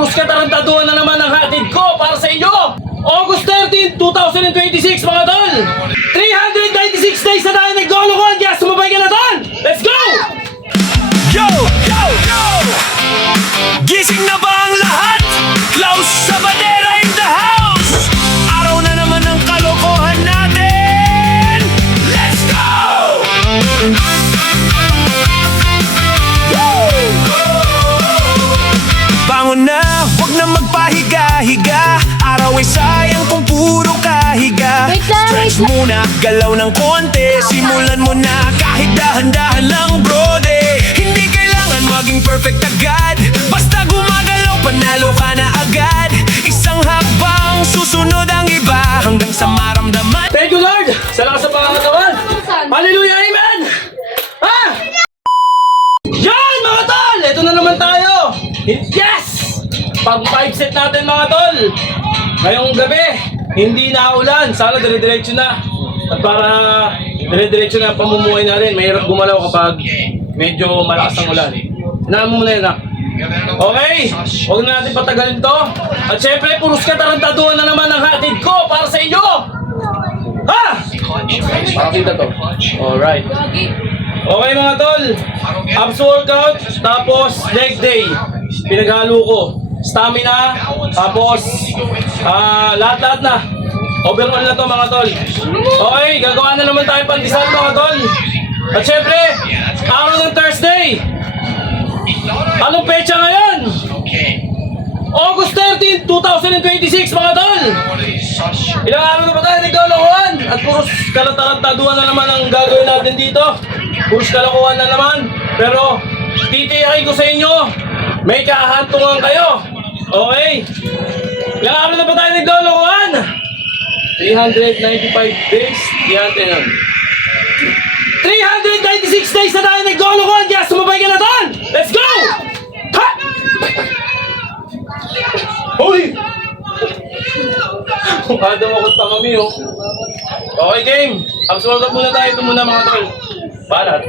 puros katarantaduhan na naman ang hatid ko para sa inyo! August 13, 2026 mga tol! 396 days na tayo naglolokohan kaya sumabay ka na tol! Let's go! Yo! Yo! Yo! Gising na ba ang lahat? Klaus Sabadera in the house! Araw na naman ang kalokohan natin! Let's go! Woo! Bangon na, huwag na magpahiga-higa. Araw ay sayang kung puro kahiga. Stretch muna, galaw ng konti. Simulan mo na kahit dahan-dahan lang brode. Hindi kailangan maging perfect agad. Basta gumagalaw, panalo ka na agad. Isang habang susunod ang iba hanggang sa maramdaman. Thank you Lord! Sa lakas ng pangatawan! Hallelujah! Amen! Ah! Yan mga tol! Ito na naman tayo! Yes! Pag 5 set natin mga tol! Ngayong gabi, hindi na ulan. Sana dire-diretso na. At para dire-diretso na ang pamumuhay natin, mahirap gumalaw kapag medyo malakas ang ulan. Hinaan mo muna yun ha. Okay, huwag na natin patagalin to. At syempre, puros katarantaduhan na naman ang hatid ko para sa inyo. Ha? Pakakita to. Alright. Okay mga tol, abs workout, tapos leg day. Pinaghalo ko. Stamina, tapos lahat-lahat na. Overall na to mga tol. Okay, gagawa na naman tayo pandesal mga tol. At syempre, araw ng Thursday. Anong petsa ngayon? August 13, 2026 mga tol. Ilang araw na ba tayo naglolokohan? At puros kalatarantaduhan na naman ang gagawin natin dito. Puros kalokohan na naman. Pero titiyakin ko sa inyo, may kahantungan kayo. Okay? Ilang araw na ba tayo naglolokohan? 395 days. Yan, 396 days na tayo naglolokohan kaya sumabay ka na doon! Let's go! Ha! Hoy! Kada mo kung tamami oh. Okay game. Absorb up muna tayo. Ito muna mga tol. Balat.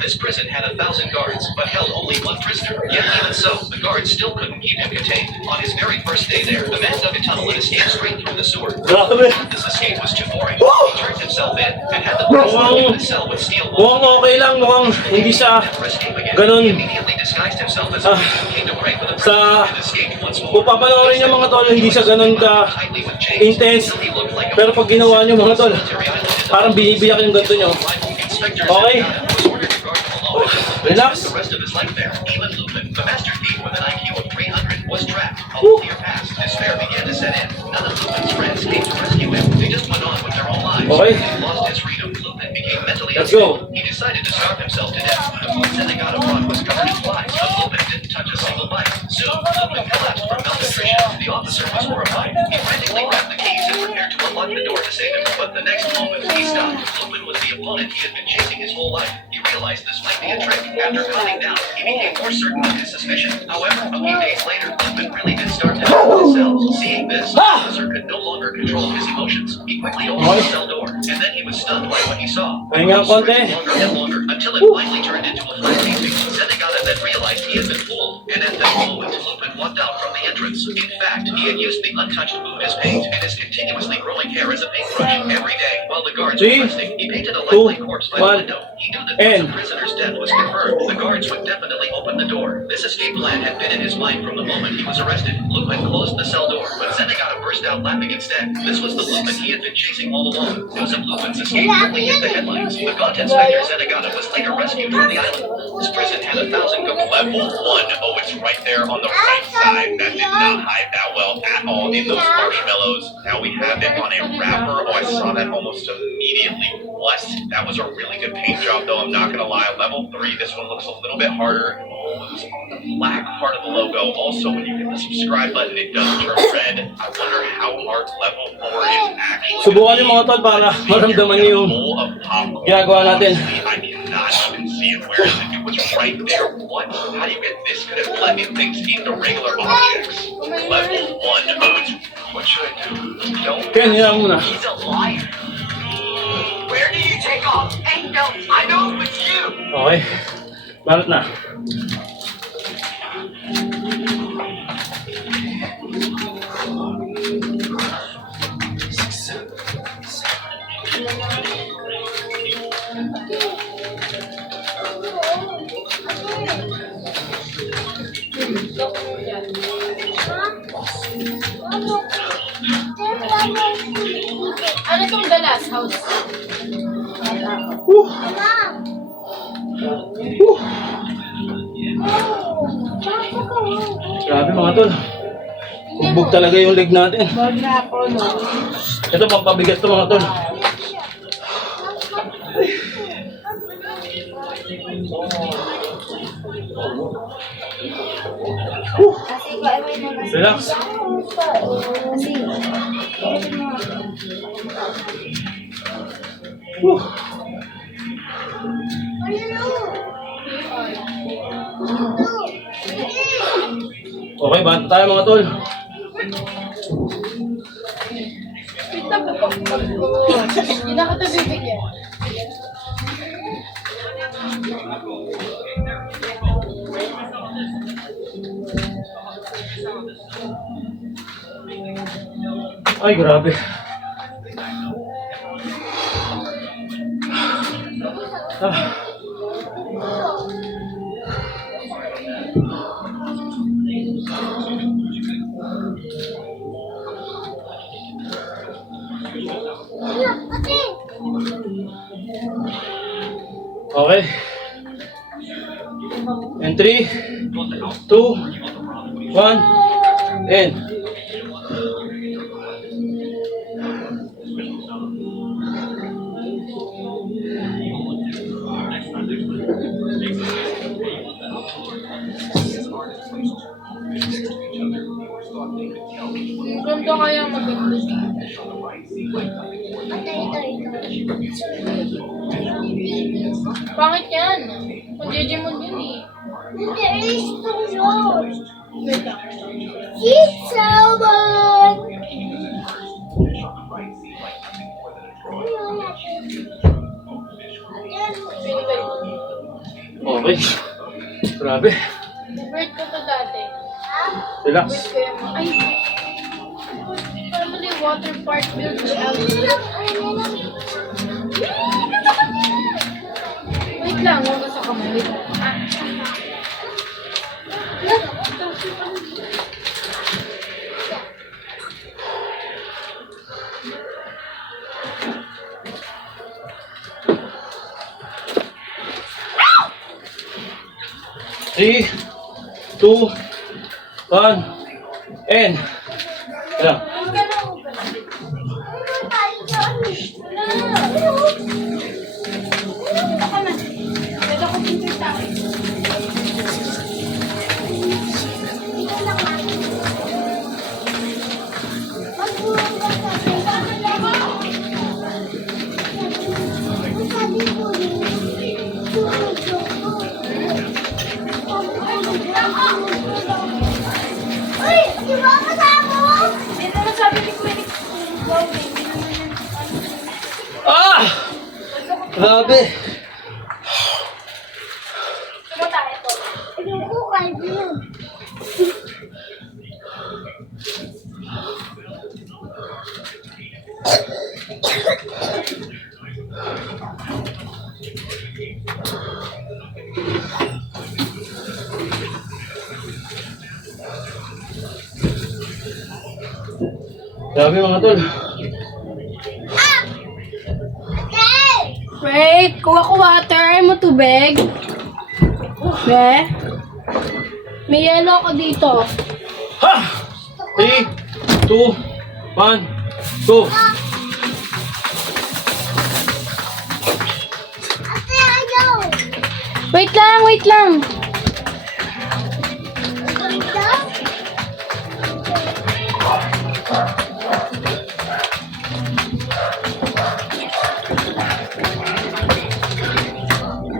This prison had 1,000 guards, but held only one prisoner. Yet even so, the guards still couldn't keep him contained. On his very first day there, the man dug a tunnel and escaped straight through the sewer. This escape was too boring. He turned himself in and had the prisoner in the cell with steel walls. Mukhang okay lang. Mukhang hindi siya ganun. He immediately disguised himself as a prisoner who came to pray for the Sa prisoner and escaped once more. kung papanoorin niyo mga tol, hindi siya ganun ka Tightly with chains intense. until he looked like a Pero pag ginawa niyo mga tol, parang binibiyak yung ganito niyo. Inspector Okay. was ordered to guard him alone. Relax. The rest of his life there, even Lupin, the master thief with an IQ of 300, was trapped. A whole year passed. Despair began to set in. None of Lupin's friends came to rescue him. They just went on with their own lives. Okay. He lost his freedom. Lupin became mentally Let's go. unstable. He decided to starve himself to death. The food Zenigata brought was covered in flies, but Lupin didn't touch a single bite. Soon, Lupin collapsed from malnutrition. The officer was horrified. He frantically grabbed the keys and prepared to unlock the door to save him. But the next moment, he stopped. Lupin was the opponent he had been chasing his whole life. He realized this might be a trick. After calming down, he became more certain of his suspicion. However, a few days later, Lupin really did start to enter his cell. Seeing this, the officer could no longer control his emotions. He quickly opened the cell door, and then he was stunned by what he saw. Pahinga konti. Longer and longer, until it finally turned into a flat painting. Zenigata then realized he had been fooled, and at that moment, Lupin walked out from the entrance. In fact, he had used the untouched food as paint, and his continuously growing hair as a paintbrush. Every day, while the guards were 3, resting, he painted a 2, likely corpse by the 1, window. He knew that and once the prisoner's death was confirmed, the guards would definitely open the door. This escape plan had been in his mind from the moment he was arrested. Lupin closed the cell door, but Zenigata burst out laughing instead. This was the Lupin he had been chasing all along. News of Lupin's escape quickly hit the headlines. The gaunt inspector Zenigata was later rescued from the island. This prison had 1,000 guards. Level 1. Oh, it's right there on the right side. That did not hide that well at all in those marshmallows. Now we have it on a wrapper. Oh, I saw that almost immediately. Bless. That was a really good paint job, though. I'm not gonna lie. Level 3, this one looks a little bit harder. Almost on the black part of the logo. Also, when you hit the subscribe button, it does turn red. I wonder how hard level 4 is actually. Subukan niyo mga tol para maramdaman niyo yung Bowl of popcorn. ginagawa natin. Honestly, I cannot even see it. Where is it? It was right there. What? How do you get this good at blending things into regular objects? Level 1. What should I do? Don't. Ken, yun lang muna. He's a liar. Where do you take off? Hey, no, I know it was you. Okay. Balot na. Ano itong The Last House? Grabe mga tol. Bugbog talaga yung leg natin. Wag na ako, no? Ito pampabigat to mga tol. Relax. Okay, bata tayo mga tol. Hindi na kita bibigyan. Ay, grabe. Ah. Okay. And 3, 2, 1, end. Ganito kaya maganda. Pangit yan. Kung Digimon yun eh. Wait lang. Okay. Grabe. Bird ko to dati. Relax. Bird ko yung ay. Parang mali water park built by Alice. Wait lang, huwag ka sa kamay. Wait lang. Three, 2, 1, end. Lang. Ito ko pinter tayo. Hindi naman sabi ni Kuya Ah! Grabe. tayo to. Grabe mga tol. Wait, kuha ko water. Mo tubig. May yellow ako dito. Ha! 3, 2, 1, go! Wait lang, wait lang.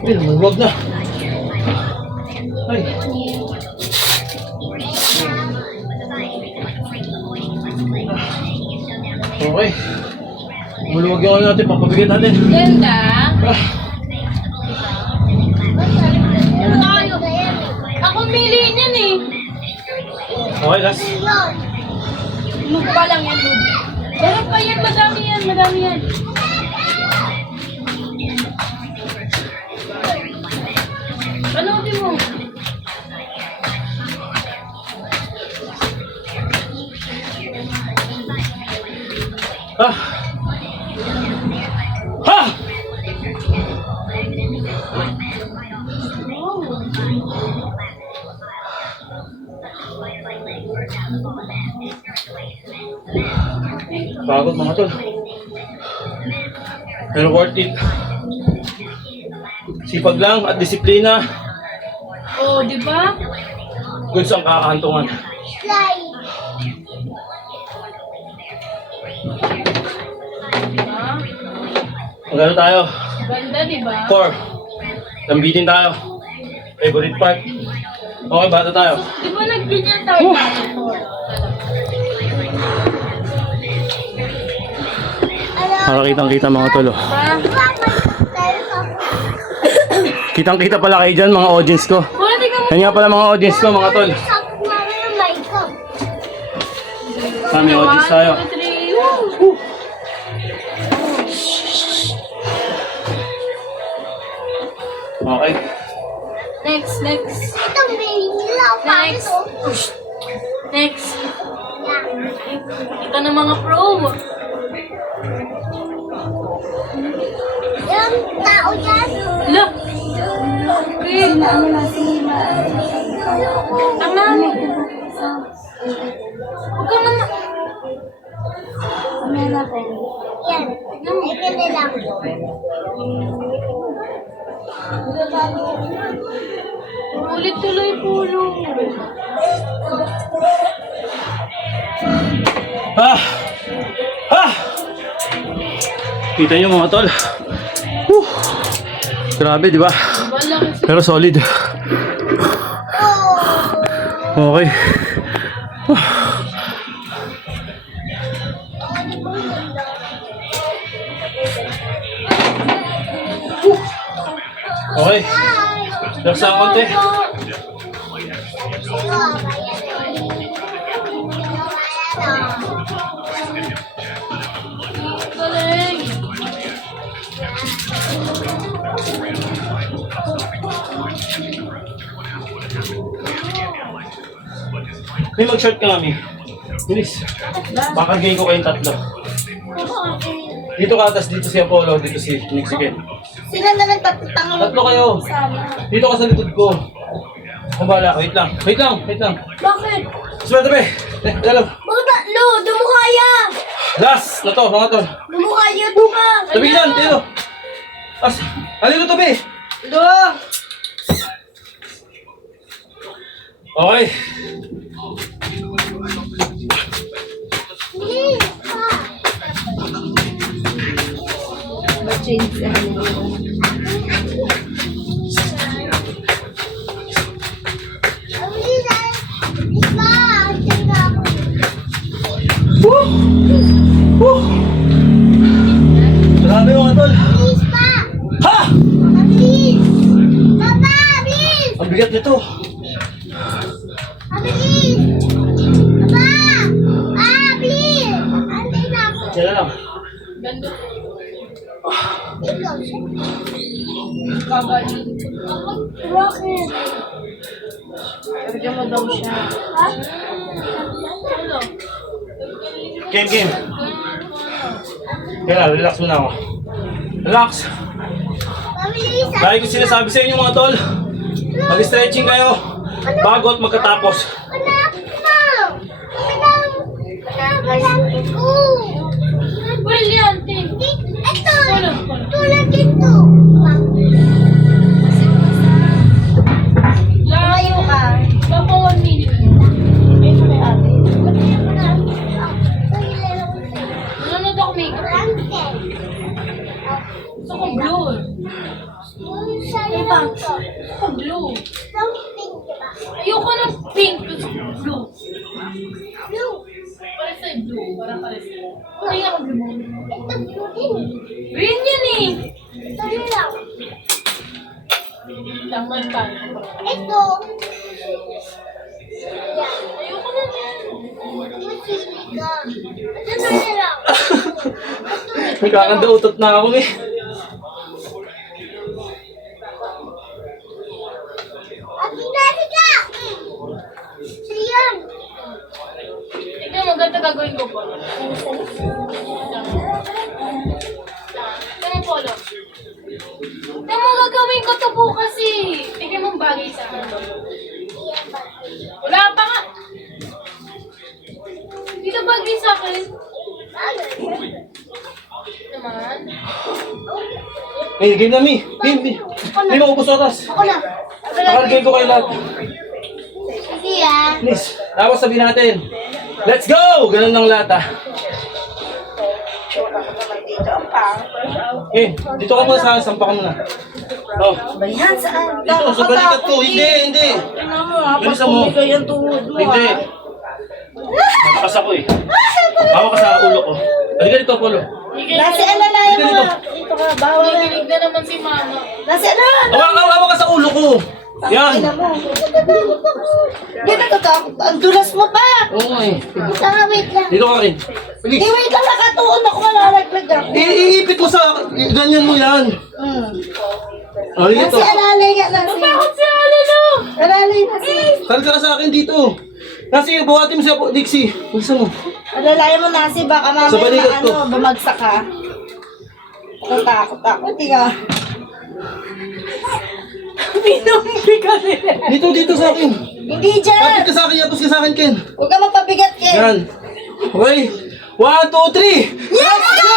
Ay, lumulog na. Ay. Okay. Lumulog yung ano natin, papabigyan natin. Ganda. Ah. Ako mili niyan eh. Okay, last. Lug pa lang yan, lug. Meron pa yan, madami yan, madami yan. Panoodin mo. Ah! Ha! Pagod mga tol. Pero worth it. Sipag lang at disiplina. Oh, di ba? Goods ang kakahantungan. Diba? Magano tayo? Ganda, di ba? 4. Lambitin tayo. Favorite part. Okay, bata tayo. Di ba nag-ganyan tayo? Para kitang-kita mga tolo. Diba? Kitang-kita pala kayo dyan mga audience ko. Pwede ka mo. Yan nga pala mga audience ko mga tol. Kami audience tayo. 1, 2, 3. Woo! Okay. Next, next. Next. Next. Ito na mga pro. Look. Okay. Tama mo. Huwag ka naman. Ulit tuloy pulo. Ah! Ah! Kita nyo mga tol. Whew! Grabe, di ba? Malaki. Pero solid. Okay. Okay. Relax lang konti. Galing. May mag-short ka kami. Bilis. Bakagay ko kayong tatlo. Dito ka, tas dito si Apollo, dito si Mexican. Sila na nagtatang Tatlo kayo. Dito ka sa likod ko. Kumbala, wait lang. Wait lang, wait lang. Bakit? Sumunod tabi. Dalaw. Mga tatlo, di mo kaya! Last na to, mga tol. Di mo kaya, di ba? Tabi dyan, dito. As, alino tabi. Do! Okay. Woo! Woo! Grabe mga tol. Ha! Ang bigat nito. Yan na lang. Ganda. Bakit? Bigyan mo daw siya. Ha? Ano? Game, game. Kaya relax muna ako. Relax. Lagi ko sinasabi sa inyo mga tol. Mag-stretching kayo bago at magkatapos. Ay, ako green. Green yan eh. Laman ka. Ayoko na yan. Nagkakandautot na ako eh. Tignan mo, ganito gagawin ko po. Tignan mo, Polo. Tignan mo, gagawin ko to po kasi. Tignan mo bagay sa akin. Wala pa nga. Dito bagay sa akin. Naman. Eh, game na, Mi. Game. Hindi mo ubus oras. Ako na. Nakalagay ko kayo lahat. Sige ah. Please, tapos sabihin natin. Let's go! Ganun ng lata. Eh, dito ka muna sa akin. Sampa ka muna. Oh. Bayan, saan? Dito, sa balikat ko. Hindi. Tingnan mo ha, Bilisan pag mo. tumigay ang tuhod mo Hindi. ha. Nakakas ako eh. Hawak ka sa ulo ko. Halika dito, Polo. Nasi alalayan mo Dito. nga. Dito ka, bawal na. Nakikinig na naman si Mama. Nasi alalayan. Hawak ka sa ulo ko. Yan. Tingnan mo. Di natatakot. Ang dulas mo pa. Oo eh. Tanga, wait lang. Dito ka rin. Please. Eh, wait lang, nakatuon ako, malalaglag ako. Iipit mo sa... Ganyan mo yan. Halika Nasi dito. alalay nga, nasi. Bakit si Alalo? Alalay, nasi. Salga ka sa akin dito. Nasi, buhatin mo sa Dixie. Gusto mo. Alalayan mo, nasi. Baka Sa mamaya balikat ko. bumagsak ka. Takot ako. Tika. Pinumbi ka nila. Dito sa akin. Hindi dyan. Kapit ka sa akin, yapos ka sa akin, Ken. Huwag ka mapabigat, Ken. Yan. Okay. 1, 2, 3. Let's go!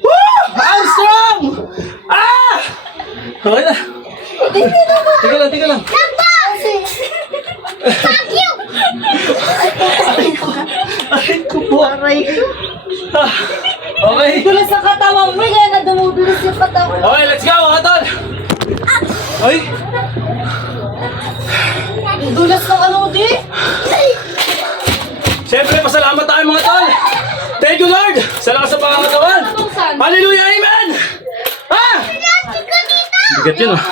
Woo! I'm strong! Ah! Okay na. Tika lang. Aray ko po. Aray ko. Ah, Okay. Dulas ang katawan mo, kaya na dumudulas yung katawan. Okay, let's go, mga tol. Ay, Dulas ng ano, di? siyempre, pasalamat tayo mga tol. Thank you, Lord. Sa lakas sa pangangatawan. Hallelujah, amen! Ah! Bigat yun, oh.